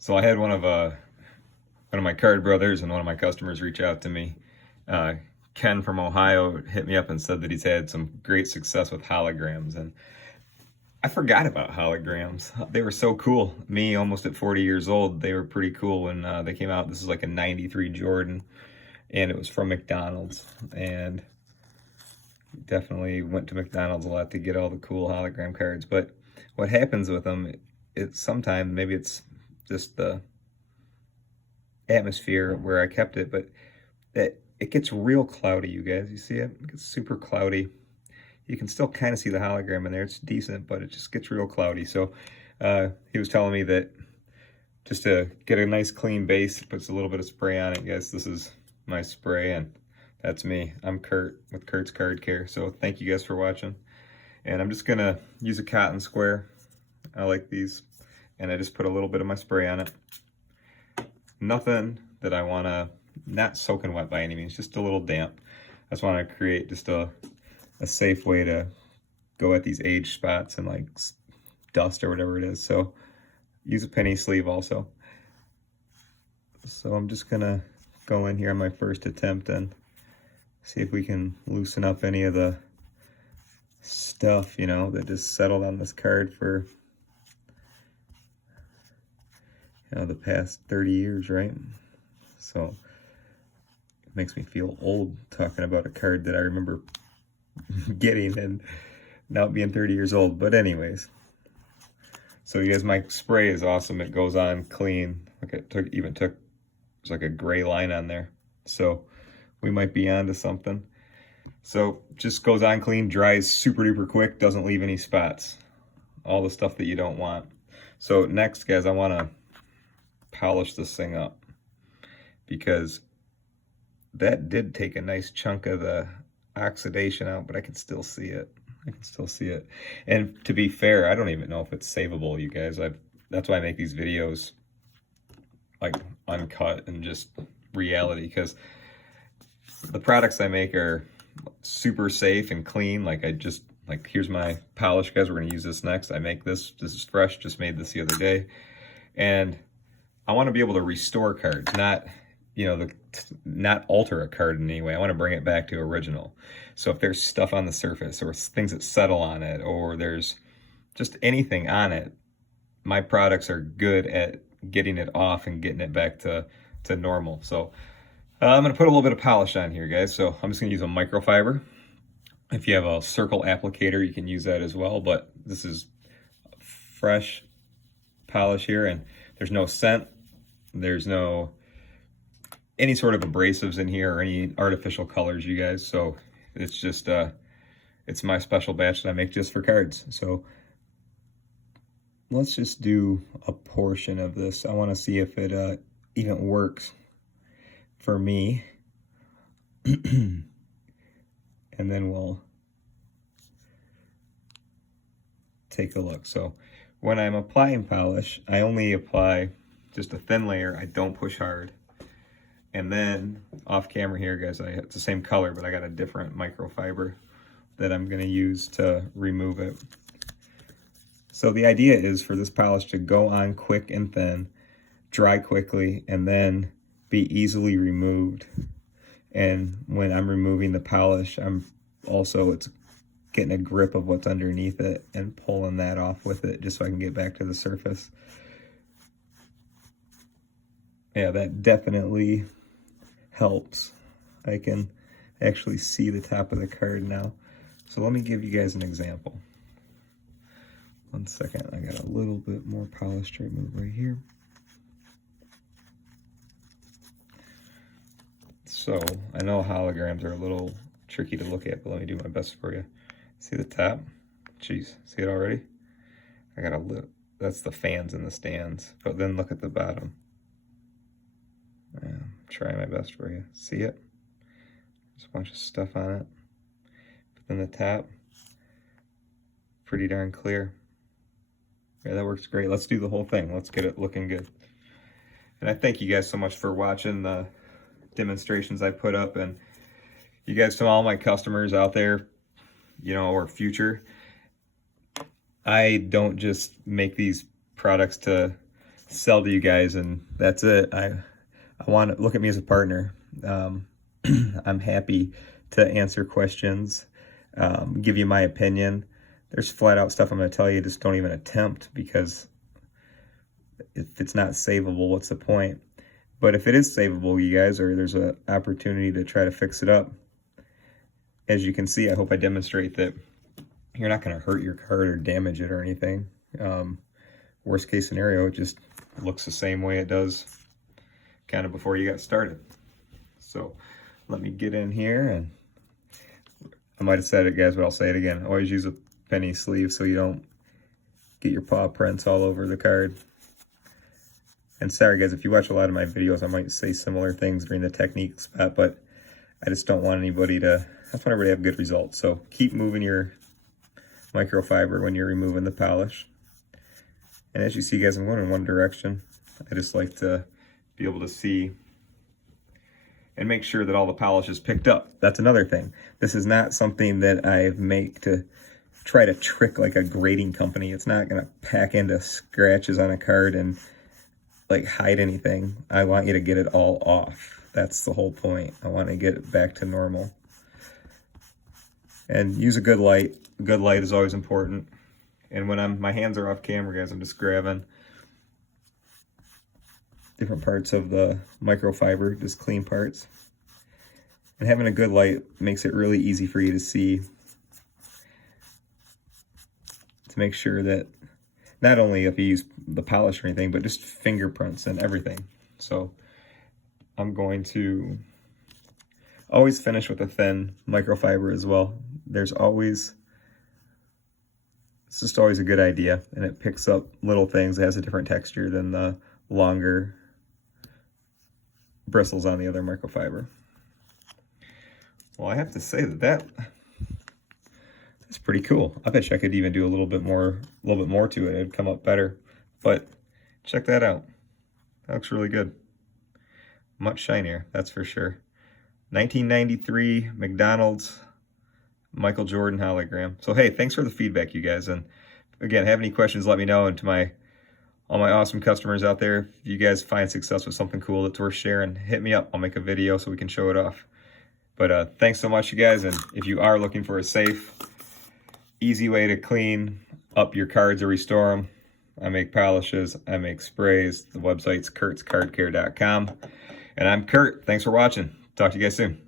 So I had one of my card brothers and one of my customers reach out to me. Uh, Ken from Ohio hit me up and said that he's had some great success with holograms, and I forgot about holograms. They were so cool. Me, almost at 40 years old, they were pretty cool when they came out. This is like a '93 Jordan, and it was from McDonald's. And definitely went to McDonald's a lot to get all the cool hologram cards. But what happens with them, it's sometimes maybe it's just the atmosphere where I kept it, but it gets real cloudy, you guys. You see it? It gets super cloudy. You can still kind of see the hologram in there. It's decent, but it just gets real cloudy. So he was telling me that just to get a nice clean base, puts a little bit of spray on it, guys. This is my spray, and that's me. I'm Kurt with Kurt's Card Care. So thank you guys for watching. And I'm just gonna use a cotton square. I like these. And I just put a little bit of my spray on it. Nothing that I wanna, not soaking wet by any means, just a little damp. I just wanna create just a safe way to go at these age spots and like dust or whatever it is. So use a penny sleeve also. So I'm just gonna go in here on my first attempt and see if we can loosen up any of the stuff, you know, that just settled on this card for, you know, the past 30 years, right? So it makes me feel old talking about a card that I remember getting and now being 30 years old. But anyways, so you guys, my spray is awesome. It goes on clean. Look, it took there's like a gray line on there. So we might be onto something. So just goes on clean, dries super duper quick, doesn't leave any spots. All the stuff that you don't want. So next, guys, I want to polish this thing up because that did take a nice chunk of the oxidation out, but I can still see it. I can still see it. And to be fair, I don't even know if it's savable, you guys. That's why I make these videos like uncut and just reality, because the products I make are super safe and clean. Like here's my polish, guys. We're gonna use this next. I make this. This is fresh. Just made this the other day, and I want to be able to restore cards, not, you know, not alter a card in any way. I want to bring it back to original. So if there's stuff on the surface or things that settle on it, or there's just anything on it, my products are good at getting it off and getting it back to normal. So I'm going to put a little bit of polish on here, guys. So I'm just going to use a microfiber. If you have a circle applicator, you can use that as well. But this is fresh polish here, and there's no scent. There's no any sort of abrasives in here or any artificial colors, you guys. So it's just it's my special batch that I make just for cards. So let's just do a portion of this. I want to see if it even works for me. And then we'll take a look. So when I'm applying polish, I only apply just a thin layer. I don't push hard. And then off camera here, guys, it's the same color, but I got a different microfiber that I'm going to use to remove it. So the idea is for this polish to go on quick and thin, dry quickly, and then be easily removed. And when I'm removing the polish, it's getting a grip of what's underneath it and pulling that off with it just so I can get back to the surface. Yeah, that definitely helps. I can actually see the top of the card now. So let me give you guys an example. 1 second, I got a little bit more polish to remove right here. So I know holograms are a little tricky to look at, but let me do my best for you. See the top? Jeez, see it already? I got a little, that's the fans in the stands. But then look at the bottom. I'm trying my best for you. See it? There's a bunch of stuff on it. But then the top, pretty darn clear. Yeah, that works great. Let's do the whole thing. Let's get it looking good. And I thank you guys so much for watching the demonstrations I put up, and you guys, to all my customers out there, you know, or future, I don't just make these products to sell to you guys, and that's it. I want to look at me as a partner. I'm happy to answer questions, give you my opinion. There's flat out stuff I'm going to tell you, just don't even attempt, because if it's not savable, what's the point? But if it is savable, you guys, or there's an opportunity to try to fix it up, as you can see, I hope I demonstrate that you're not going to hurt your card or damage it or anything. Worst case scenario, it just looks the same way it does kind of before you got started. So let me get in here, and I might have said it, guys, but I'll say it again. Always use a penny sleeve so you don't get your paw prints all over the card. And sorry, guys, if you watch a lot of my videos, I might say similar things during the technique spot, but I just don't want anybody to, I just want everybody to have good results. So keep moving your microfiber when you're removing the polish. And as you see, guys, I'm going in one direction. I just like to be able to see and make sure that all the polish is picked up. That's another thing. This is not something that I make to try to trick like a grading company. It's not going to pack into scratches on a card and like hide anything. I want you to get it all off. That's the whole point. I want to get it back to normal. And use a good light. Good light is always important. And when my hands are off camera, guys, I'm just grabbing different parts of the microfiber, just clean parts. And having a good light makes it really easy for you to see, to make sure that not only if you use the polish or anything, but just fingerprints and everything. So I'm going to always finish with a thin microfiber as well. It's just always a good idea, and it picks up little things. It has a different texture than the longer bristles on the other microfiber. Well, I have to say that's pretty cool. I bet you I could even do a little bit more to it. It'd come up better. But check that out. That looks really good. Much shinier, that's for sure. 1993 McDonald's Michael Jordan hologram. So hey, thanks for the feedback, you guys. And again, have any questions, let me know. And to all my awesome customers out there, if you guys find success with something cool that's worth sharing, hit me up. I'll make a video so we can show it off. But thanks so much, you guys. And if you are looking for a safe, easy way to clean up your cards or restore them, I make polishes, I make sprays. The website's kurtscardcare.com. And I'm Kurt. Thanks for watching. Talk to you guys soon.